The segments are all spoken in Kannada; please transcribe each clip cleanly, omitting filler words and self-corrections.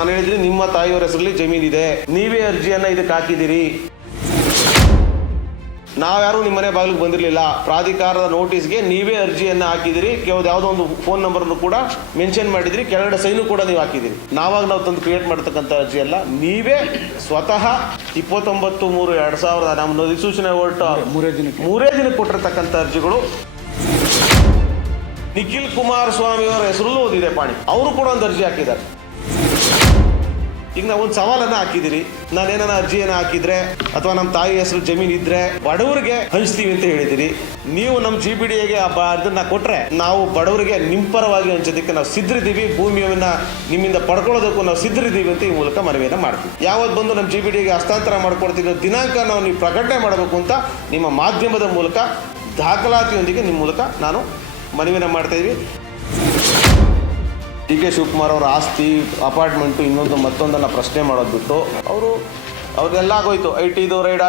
ನಾನು ಹೇಳಿದ್ದೀನಿ, ನಿಮ್ಮ ತಾಯಿಯವರ ಹೆಸರಲ್ಲಿ ಜಮೀನಿದೆ, ನೀವೇ ಅರ್ಜಿಯನ್ನ ಇದಕ್ಕೆ ಹಾಕಿದಿರಿ. ನಾವ್ಯಾರು ನಿಮ್ಮ ಮನೆ ಬಾಗಿಲಿಗೆ ಬಂದಿರಲಿಲ್ಲ. ಪ್ರಾಧಿಕಾರದ ನೋಟಿಸ್ಗೆ ನೀವೇ ಅರ್ಜಿಯನ್ನ ಹಾಕಿದಿರಿ. ಯಾವುದೋ ಒಂದು ಫೋನ್ ನಂಬರ್ನು ಕೂಡ ಮೆನ್ಷನ್ ಮಾಡಿದ್ರಿ, ಕೆಳಗಡೆ ಸೈನು ಕೂಡ ನೀವು ಹಾಕಿದಿರಿ. ನಾವು ತಂದು ಕ್ರಿಯೇಟ್ ಮಾಡತಕ್ಕಂಥ ಅರ್ಜಿ ಅಲ್ಲ, ನೀವೇ ಸ್ವತಃ 29/3/2000 ನಮ್ಮ ಅಧಿಸೂಚನೆ ಹೊರಟ ಮೂರೇ ದಿನಕ್ಕೆ ಕೊಟ್ಟಿರ್ತಕ್ಕಂಥ ಅರ್ಜಿಗಳು. ನಿಖಿಲ್ ಕುಮಾರಸ್ವಾಮಿ ಅವರ ಹೆಸರಲ್ಲೂ ಓದಿದೆ ಪಾಣಿ, ಅವರು ಕೂಡ ಒಂದು ಅರ್ಜಿ ಹಾಕಿದ್ದಾರೆ. ಈಗ ನಾವು ಒಂದು ಸವಾಲನ್ನ ಹಾಕಿದಿರಿ, ನಾನೇನ ಅರ್ಜಿಯನ್ನು ಹಾಕಿದ್ರೆ ಅಥವಾ ನಮ್ಮ ತಾಯಿ ಹೆಸರು ಜಮೀನ್ ಇದ್ರೆ ಬಡವರಿಗೆ ಹಂಚ್ತೀವಿ ಅಂತ ಹೇಳಿದಿರಿ. ನೀವು ನಮ್ಮ GBDAಗೆ ಅದನ್ನ ಕೊಟ್ರೆ ನಾವು ಬಡವರಿಗೆ ನಿಮ್ಮ ಪರವಾಗಿ ಹಂಚೋದಕ್ಕೆ ನಾವು ಸಿದ್ಧರಿದ್ದೀವಿ, ಭೂಮಿಯನ್ನ ನಿಮ್ಮಿಂದ ಪಡ್ಕೊಳ್ಳೋದಕ್ಕೂ ನಾವು ಸಿದ್ಧರಿದ್ದೀವಿ ಅಂತ ಈ ಮೂಲಕ ಮನವಿಯನ್ನು ಮಾಡ್ತೀವಿ. ಯಾವತ್ತು ಬಂದು ನಮ್ಮ GBDAಗೆ ಹಸ್ತಾಂತರ ಮಾಡ್ಕೊಡ್ತೀವಿ ದಿನಾಂಕ ನೀವು ಪ್ರಕಟಣೆ ಮಾಡಬೇಕು ಅಂತ ನಿಮ್ಮ ಮಾಧ್ಯಮದ ಮೂಲಕ ದಾಖಲಾತಿಯೊಂದಿಗೆ ನಿಮ್ಮ ಮೂಲಕ ನಾನು ಮನವಿಯನ್ನು ಮಾಡ್ತಾ ಇದ್ದೀವಿ. DK ಶಿವಕುಮಾರ್ ಅವರ ಆಸ್ತಿ, ಅಪಾರ್ಟ್ಮೆಂಟು, ಇನ್ನೊಂದು ಮತ್ತೊಂದನ್ನು ಪ್ರಶ್ನೆ ಮಾಡೋದು ಬಿಟ್ಟು ಅವ್ರಿಗೆಲ್ಲ ಆಗೋಯ್ತು. IT ರೈಡು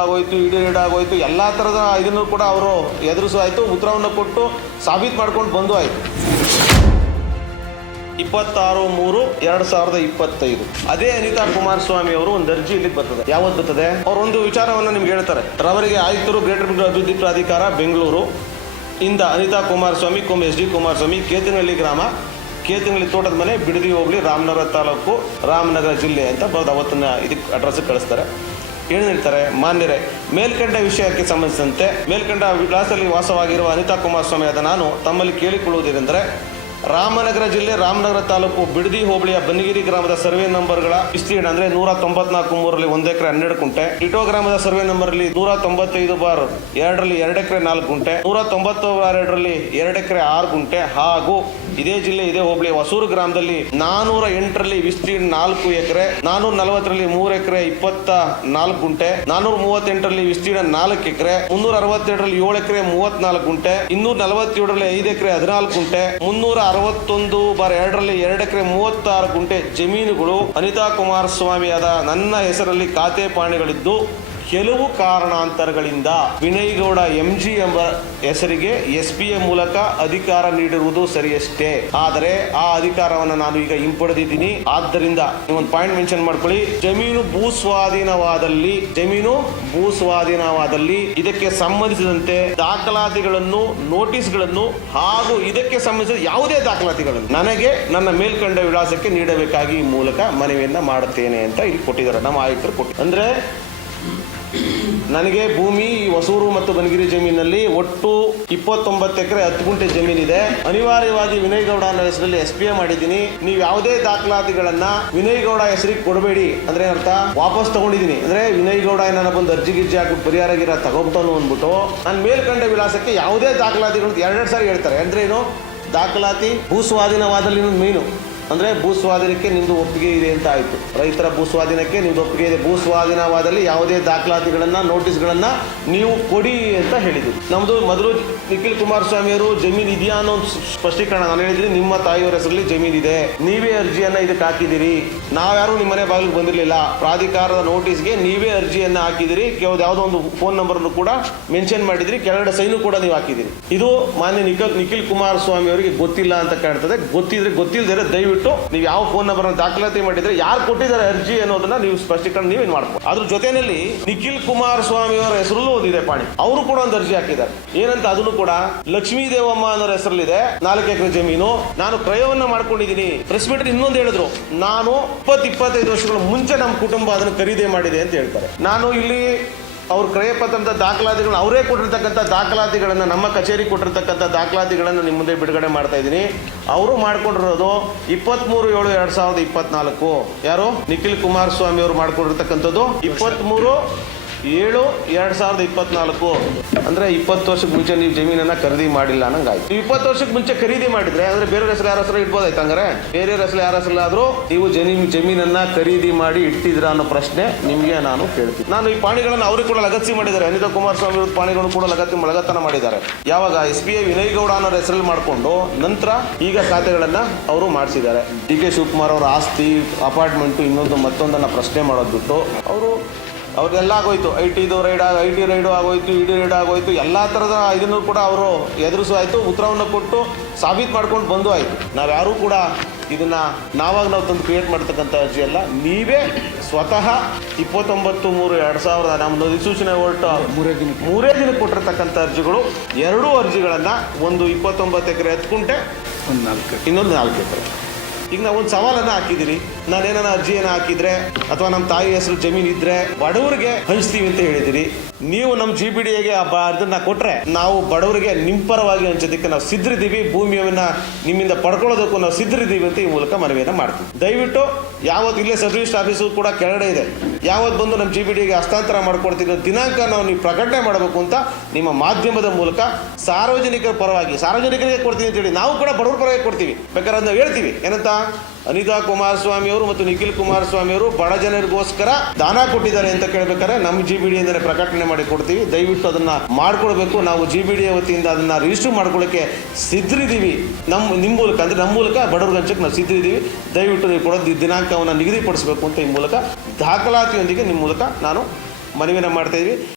ಆಗೋಯ್ತು, ED ರೈಡ್ ಆಗೋಯ್ತು, ಎಲ್ಲ ಥರದ ಇದನ್ನು ಕೂಡ ಅವರು ಎದುರಿಸಾಯಿತು, ಉತ್ತರವನ್ನು ಕೊಟ್ಟು ಸಾಬೀತು ಮಾಡ್ಕೊಂಡು ಬಂದು ಆಯಿತು. 26/3/2025 ಅದೇ ಅನಿತಾ ಕುಮಾರಸ್ವಾಮಿ ಅವರು ಒಂದು ಅರ್ಜಿ ಇಲ್ಲಿಗೆ ಬರ್ತದೆ. ಯಾವತ್ತು ಬರ್ತದೆ? ಅವರೊಂದು ವಿಚಾರವನ್ನು ನಿಮ್ಗೆ ಹೇಳ್ತಾರೆ. ರವರಿಗೆ ಆಯುಕ್ತರು, ಗ್ರೇಟರ್ ಬೆಂಗಳೂರು ಅಭಿವೃದ್ಧಿ ಪ್ರಾಧಿಕಾರ ಬೆಂಗಳೂರು ಇಂದ ಅನಿತಾ ಕುಮಾರಸ್ವಾಮಿ SD ಕುಮಾರಸ್ವಾಮಿ, ಕೇತನಹಳ್ಳಿ ಗ್ರಾಮ, ಕೇತನಹಳ್ಳಿ ತೋಟದ ಮನೆ, ಬಿಡದಿ ಹೋಬಳಿ, ರಾಮನಗರ ತಾಲೂಕು, ರಾಮನಗರ ಜಿಲ್ಲೆ ಅಂತ ಬರೋದು. ಅವತ್ತನ್ನ ಇದಕ್ಕೆ ಅಡ್ರೆಸ್ ಕಳಿಸ್ತಾರೆ. ಏನು ಹೇಳ್ತಾರೆ? ಮಾನ್ಯರೇ, ಮೇಲ್ಕಂಡ ವಿಷಯಕ್ಕೆ ಸಂಬಂಧಿಸಿದಂತೆ ಮೇಲ್ಕಂಡ ವಿಳಾಸದಲ್ಲಿ ವಾಸವಾಗಿರುವ ಅನಿತಾ ಕುಮಾರಸ್ವಾಮಿ ಆದ ನಾನು ತಮ್ಮಲ್ಲಿ ಕೇಳಿಕೊಳ್ಳುವುದೇನೆಂದರೆ, ರಾಮನಗರ ಜಿಲ್ಲೆ, ರಾಮನಗರ ತಾಲೂಕು, ಬಿಡದಿ ಹೋಬಳಿಯ ಬನ್ನಗಿರಿ ಗ್ರಾಮದ ಸರ್ವೆ ನಂಬರ್ಗಳ ವಿಸ್ತೀರ್ಣ ಅಂದರೆ 194/3 1 ಎಕರೆ 12 ಗುಂಟೆ, ಟಿಟೋ ಗ್ರಾಮದ ಸರ್ವೆ ನಂಬರ್ಲ್ಲಿ 195/2 2 ಎಕರೆ 4 ಗುಂಟೆ, 190/2 2 ಎಕರೆ 6 ಗುಂಟೆ ಹಾಗೂ ಇದೇ ಜಿಲ್ಲೆ ಇದೇ ಹೋಬಳಿ ಹೊಸೂರು ಗ್ರಾಮದಲ್ಲಿ 408 ವಿಸ್ತೀರ್ಣ 4 ಎಕರೆ, 440 3 ಎಕರೆ 24 ಗುಂಟೆ, 438 ವಿಸ್ತೀರ್ಣ 4 ಎಕರೆ, 362 7 ಎಕರೆ 34 ಗುಂಟೆ, 247 5 ಎಕರೆ 14 ಗುಂಟೆ, 361/2 2 ಎಕರೆ 36 ಗುಂಟೆ ಜಮೀನುಗಳು ಅನಿತಾ ಕುಮಾರಸ್ವಾಮಿಯಾದ ನನ್ನ ಹೆಸರಲ್ಲಿ ಖಾತೆ ಪಾಣಿಗಳಿದ್ದು ಕೆಲವು ಕಾರಣಾಂತರಗಳಿಂದ ವಿನಯಗೌಡ MG ಎಂಬ ಹೆಸರಿಗೆ SPA ಮೂಲಕ ಅಧಿಕಾರ ನೀಡಿರುವುದು ಸರಿಯಷ್ಟೇ. ಆದರೆ ಆ ಅಧಿಕಾರವನ್ನು ನಾನು ಈಗ ಹಿಂಪಡೆದಿದ್ದೀನಿ. ಆದ್ದರಿಂದ ನೀವೊಂದು ಪಾಯಿಂಟ್ ಮೆನ್ಷನ್ ಮಾಡ್ಕೊಳ್ಳಿ. ಜಮೀನು ಭೂಸ್ವಾಧೀನವಾದಲ್ಲಿ ಇದಕ್ಕೆ ಸಂಬಂಧಿಸಿದಂತೆ ದಾಖಲಾತಿಗಳನ್ನು, ನೋಟಿಸ್ಗಳನ್ನು ಹಾಗೂ ಇದಕ್ಕೆ ಸಂಬಂಧಿಸಿದ ಯಾವುದೇ ದಾಖಲಾತಿಗಳನ್ನು ನನಗೆ ನನ್ನ ಮೇಲ್ಕಂಡ ವಿಳಾಸಕ್ಕೆ ನೀಡಬೇಕಾಗಿ ಈ ಮೂಲಕ ಮನವಿಯನ್ನ ಮಾಡುತ್ತೇನೆ ಅಂತ ಇಲ್ಲಿ ಕೊಟ್ಟಿದ್ದಾರೆ. ನಮ್ಮ ಆಯುಕ್ತರು ಕೊಟ್ಟಿದ್ದಾರೆ. ಅಂದ್ರೆ ನನಗೆ ಭೂಮಿ ಹೊಸೂರು ಮತ್ತು ಬನಗಿರಿ ಜಮೀನಲ್ಲಿ ಒಟ್ಟು 29 ಎಕರೆ 10 ಗುಂಟೆ ಜಮೀನಿದೆ. ಅನಿವಾರ್ಯವಾಗಿ ವಿನಯಗೌಡ ಅನ್ನೋ ಹೆಸರಲ್ಲಿ SPA ಮಾಡಿದ್ದೀನಿ. ನೀವು ಯಾವುದೇ ದಾಖಲಾತಿಗಳನ್ನ ವಿನಯಗೌಡ ಹೆಸರಿಗೆ ಕೊಡಬೇಡಿ. ಅಂದ್ರೆ ಅರ್ಥ ವಾಪಸ್ ತಗೊಂಡಿದ್ದೀನಿ. ಅಂದ್ರೆ ವಿನಯಗೌಡ ನನ್ನ ಬಂದು ಅರ್ಜಿ ಹಾಕ್ಬಿಟ್ಟು ಪರಿಹಾರ ತಗೋತಾನು ಅಂದ್ಬಿಟ್ಟು ನಾನು ಮೇಲ್ಕಂಡ ವಿಳಾಸಕ್ಕೆ ಯಾವುದೇ ದಾಖಲಾತಿಗಳು 2 ಸಾರಿ ಹೇಳ್ತಾರೆ. ಅಂದ್ರೆ ಏನು? ದಾಖಲಾತಿ ಭೂಸ್ವಾಧೀನವಾದಲ್ಲಿ ಮೇನು ಅಂದರೆ ಭೂಸ್ವಾಧೀನಕ್ಕೆ ನಿಮ್ಮದು ಒಪ್ಪಿಗೆ ಇದೆ ಅಂತ ಆಯಿತು. ರೈತರ ಭೂಸ್ವಾಧೀನಕ್ಕೆ ನಿಮ್ಮದು ಒಪ್ಪಿಗೆ ಇದೆ. ಭೂಸ್ವಾಧೀನವಾದಲ್ಲಿ ಯಾವುದೇ ದಾಖಲಾತಿಗಳನ್ನು, ನೋಟಿಸ್ಗಳನ್ನು ನೀವು ಕೊಡಿ ಅಂತ ಹೇಳಿದ್ವಿ. ನಮ್ಮದು ಮೊದಲು ನಿಖಿಲ್ ಕುಮಾರಸ್ವಾಮಿ ಅವರು ಜಮೀನು ಇದೆಯಾ ಅನ್ನೋ ಒಂದು ಸ್ಪಷ್ಟೀಕರಣ. ನಾನು ಹೇಳಿದ್ದೀನಿ, ನಿಮ್ಮ ತಾಯಿಯವರ ಹೆಸರಲ್ಲಿ ಜಮೀನಿದೆ, ನೀವೇ ಅರ್ಜಿಯನ್ನು ಇದಕ್ಕೆ ಹಾಕಿದಿರಿ. ನಾವ್ಯಾರು ನಿಮ್ಮ ಮನೆ ಬಾಗಿಲಿಗೆ ಬಂದಿರಲಿಲ್ಲ. ಪ್ರಾಧಿಕಾರದ ನೋಟಿಸ್ಗೆ ನೀವೇ ಅರ್ಜಿಯನ್ನು ಹಾಕಿದಿರಿ. ಯಾವುದೋ ಒಂದು ಫೋನ್ ನಂಬರ್ನು ಕೂಡ ಮೆನ್ಷನ್ ಮಾಡಿದ್ರಿ, ಕೆಳಗಡೆ ಸೈನು ಕೂಡ ನೀವು ಹಾಕಿದಿರಿ. ಇದು ಮಾನ್ಯ ನಿಖಿಲ್ ಕುಮಾರಸ್ವಾಮಿ ಅವರಿಗೆ ಗೊತ್ತಿಲ್ಲ ಅಂತ ಕಾಣ್ತದೆ. ಗೊತ್ತಿಲ್ಲದೆ ದಯವಿಟ್ಟು ನೀವು ಯಾವ ಫೋನ್ ನಂಬರ್ ದಾಖಲಾತಿ ಮಾಡಿದ್ರೆ, ಯಾರು ಕೊಟ್ಟಿದ್ದಾರೆ ಅರ್ಜಿ ಅನ್ನೋದನ್ನ ನೀವು ಸ್ಪಷ್ಟೀಕರಣ ನೀವೇನ್ ಮಾಡ್ಬೋದು. ಅದ್ರ ಜೊತೆಯಲ್ಲಿ ನಿಖಿಲ್ ಕುಮಾರಸ್ವಾಮಿ ಅವರ ಹೆಸರಲ್ಲೂ ಓದಿದೆ ಪಾಣಿ, ಅವರು ಕೂಡ ಒಂದು ಅರ್ಜಿ ಹಾಕಿದ್ದಾರೆ. ಏನಂತ? ಅದನ್ನು ಕೂಡ ಲಕ್ಷ್ಮೀ ದೇವಮ್ಮ ಅನ್ನೋ ಹೆಸರಲ್ಲಿದೆ, 4 ಎಕರೆ ಜಮೀನು. ನಾನು ಕ್ರಯವನ್ನ ಮಾಡ್ಕೊಂಡಿದ್ದೀನಿ. ಪ್ರೆಸ್ ಮೀಟ್ ಇನ್ನೊಂದು ಹೇಳಿದ್ರು, ನಾನು 20-25 ವರ್ಷಗಳ ಮುಂಚೆ ನಮ್ಮ ಕುಟುಂಬ ಅದನ್ನು ಖರೀದಿ ಮಾಡಿದೆ ಅಂತ ಹೇಳ್ತಾರೆ. ನಾನು ಇಲ್ಲಿ ಅವ್ರ ಕ್ರಯಪತ್ರದ ದಾಖಲಾತಿಗಳನ್ನ, ಅವರೇ ಕೊಟ್ಟಿರ್ತಕ್ಕಂಥ ದಾಖಲಾತಿಗಳನ್ನು, ನಮ್ಮ ಕಚೇರಿ ಕೊಟ್ಟಿರ್ತಕ್ಕಂಥ ದಾಖಲಾತಿಗಳನ್ನು ನಿಮ್ಮ ಮುಂದೆ ಬಿಡುಗಡೆ ಮಾಡ್ತಾ ಇದ್ದೀನಿ. ಅವರು ಮಾಡ್ಕೊಂಡಿರೋದು 23/7/2024. ಯಾರು? ನಿಖಿಲ್ ಕುಮಾರಸ್ವಾಮಿ ಅವರು ಮಾಡ್ಕೊಂಡಿರ್ತಕ್ಕಂಥದ್ದು 23/7/2024. ಅಂದ್ರೆ 20 ವರ್ಷಕ್ಕೆ ಮುಂಚೆ ನೀವು ಜಮೀನನ್ನ ಖರೀದಿ ಮಾಡಿಲ್ಲ ಅನ್ನಂಗಾಯ್ತು. 20 ವರ್ಷಕ್ಕೆ ಮುಂಚೆ ಖರೀದಿ ಮಾಡಿದ್ರೆ ಅಂದ್ರೆ ಬೇರೆ ಹೆಸರು ಯಾರ ಹೆಸರು ಇಡ್ಬೋದಾಯ್ತು. ಹಂಗಾರೆ ಬೇರೆ ಹೆಸರು ಯಾರ ಹೆಸರಾದ್ರೂ ನೀವು ಜಮೀನನ್ನ ಖರೀದಿ ಮಾಡಿ ಇಟ್ಟಿದ್ರ ಅನ್ನೋ ಪ್ರಶ್ನೆ ನಿಮ್ಗೆ ನಾನು ಕೇಳ್ತೀನಿ. ನಾನು ಈ ಪಾಣಿಗಳನ್ನು ಅವ್ರಿಗೆ ಕೂಡ ಲಗತ್ತಿ ಮಾಡಿದ್ದಾರೆ. ಅನಿತಾ ಕುಮಾರಸ್ವಾಮಿ ಅವ್ರ ಪಾಣಿಗಳನ್ನು ಕೂಡ ಲಗತ್ತನ ಮಾಡಿದ್ದಾರೆ. ಯಾವಾಗ SPA ವಿನಯಗೌಡ ಅನ್ನೋ ಹೆಸರಲ್ಲಿ ಮಾಡಿಕೊಂಡು ನಂತರ ಈಗ ಖಾತೆಗಳನ್ನ ಅವರು ಮಾಡಿಸಿದ್ದಾರೆ. DK ಶಿವಕುಮಾರ್ ಅವರ ಆಸ್ತಿ, ಅಪಾರ್ಟ್ಮೆಂಟು, ಇನ್ನೊಂದು ಮತ್ತೊಂದನ್ನ ಪ್ರಶ್ನೆ ಮಾಡೋದು ಬಿಟ್ಟು ಅವ್ರಿಗೆಲ್ಲ ಆಗೋಯ್ತು. IT ರೈಡು ಆಗೋಯ್ತು, ED ರೈಡ್ ಆಗೋಯ್ತು, ಎಲ್ಲ ಥರದ ಇದನ್ನು ಕೂಡ ಅವರು ಎದುರಿಸಾಯಿತು, ಉತ್ತರವನ್ನು ಕೊಟ್ಟು ಸಾಬೀತು ಮಾಡ್ಕೊಂಡು ಬಂದು ಆಯಿತು. ನಾವ್ಯಾರೂ ಕೂಡ ಇದನ್ನ ನಾವು ತಂದು ಕ್ರಿಯೇಟ್ ಮಾಡ್ತಕ್ಕಂಥ ಅರ್ಜಿ ಅಲ್ಲ, ನೀವೇ ಸ್ವತಃ 29/3/2000 ನಮ್ಮದು ಅಧಿಸೂಚನೆ ಹೊರಟು ಮೂರೇ ದಿನಕ್ಕೆ ಕೊಟ್ಟಿರ್ತಕ್ಕಂಥ ಅರ್ಜಿಗಳು. 2 ಅರ್ಜಿಗಳನ್ನು, ಒಂದು 29 ಎಕರೆ 10 ಗುಂಟೆ, ಇನ್ನೊಂದು 4 ಎಕರೆ. ಈಗ ನಾವು ಒಂದು ಸವಾಲನ್ನು ಹಾಕಿದ್ದೀರಿ, ನಾನೇನ ಅರ್ಜಿಯನ್ನು ಹಾಕಿದ್ರೆ ಅಥವಾ ನಮ್ಮ ತಾಯಿ ಹೆಸರು ಜಮೀನು ಇದ್ರೆ ಬಡವರಿಗೆ ಹಂಚ್ತೀವಿ ಅಂತ ಹೇಳಿದಿರಿ. ನೀವು ನಮ್ಮ GBDAಗೆ ಅದನ್ನ ಕೊಟ್ರೆ ನಾವು ಬಡವರಿಗೆ ನಿಮ್ಮ ಪರವಾಗಿ ಹಂಚೋದಕ್ಕೆ ನಾವು ಸಿದ್ಧರಿದ್ದೀವಿ, ಭೂಮಿಯನ್ನ ನಿಮ್ಮಿಂದ ಪಡ್ಕೊಳ್ಳೋದಕ್ಕೂ ನಾವು ಸಿದ್ಧರಿದ್ದೀವಿ ಅಂತ ಈ ಮೂಲಕ ಮನವಿಯನ್ನು ಮಾಡ್ತೀವಿ. ದಯವಿಟ್ಟು ಯಾವತ್ತು ಇಲ್ಲೇ ಸಬ್ ರಿಜಿಸ್ಟರ್ ಆಫೀಸು ಕೂಡ ಕೆಳಗಡೆ ಇದೆ, ಯಾವತ್ತು ಬಂದು ನಮ್ಮ GBDAಗೆ ಹಸ್ತಾಂತರ ಮಾಡ್ಕೊಡ್ತೀವಿ ದಿನಾಂಕ ನೀವು ಪ್ರಕಟಣೆ ಮಾಡಬೇಕು ಅಂತ ನಿಮ್ಮ ಮಾಧ್ಯಮದ ಮೂಲಕ ಸಾರ್ವಜನಿಕರ ಪರವಾಗಿ, ಸಾರ್ವಜನಿಕರಿಗೆ ಕೊಡ್ತೀವಿ ಅಂತೇಳಿ ನಾವು ಕೂಡ ಬಡವರ ಪರವಾಗಿ ಕೊಡ್ತೀವಿ. ಬೇಕಾದ್ರೆ ನಾವು ಹೇಳ್ತೀವಿ ಏನಂತ, ಅನಿತಾ ಕುಮಾರಸ್ವಾಮಿ ಅವರು ಮತ್ತು ನಿಖಿಲ್ ಕುಮಾರಸ್ವಾಮಿ ಅವರು ಬಡ ಜನರಿಗೋಸ್ಕರ ದಾನ ಕೊಟ್ಟಿದ್ದಾರೆ ಅಂತ ಕೇಳಬೇಕಾದ್ರೆ ನಮ್ಮ GBDA ಪ್ರಕಟಣೆ ಮಾಡಿ ಕೊಡ್ತೀವಿ. ದಯವಿಟ್ಟು ಅದನ್ನ ಮಾಡ್ಕೊಳ್ಬೇಕು. ನಾವು GBDA ವತಿಯಿಂದ ಅದನ್ನ ರಿಜಿಸ್ಟರ್ ಮಾಡ್ಕೊಳ್ಳೋಕೆ ಸಿದ್ಧರಿದ್ದೀವಿ. ನಿಮ್ಮ ಮೂಲಕ ಅಂದ್ರೆ ನಮ್ಮ ಮೂಲಕ ಬಡವರಿಗೆ ಹಂಚಕ್ಕೆ ನಾವು ಸಿದ್ಧರಿದ್ದೀವಿ. ದಯವಿಟ್ಟು ನೀವು ಕೊಡೋದು ದಿನಾಂಕವನ್ನು ನಿಗದಿಪಡಿಸಬೇಕು ಅಂತ ಈ ಮೂಲಕ ದಾಖಲಾತಿಯೊಂದಿಗೆ ನಿಮ್ಮ ಮೂಲಕ ನಾನು ಮನವಿಯನ್ನು ಮಾಡ್ತಾ ಇದ್ದೀವಿ.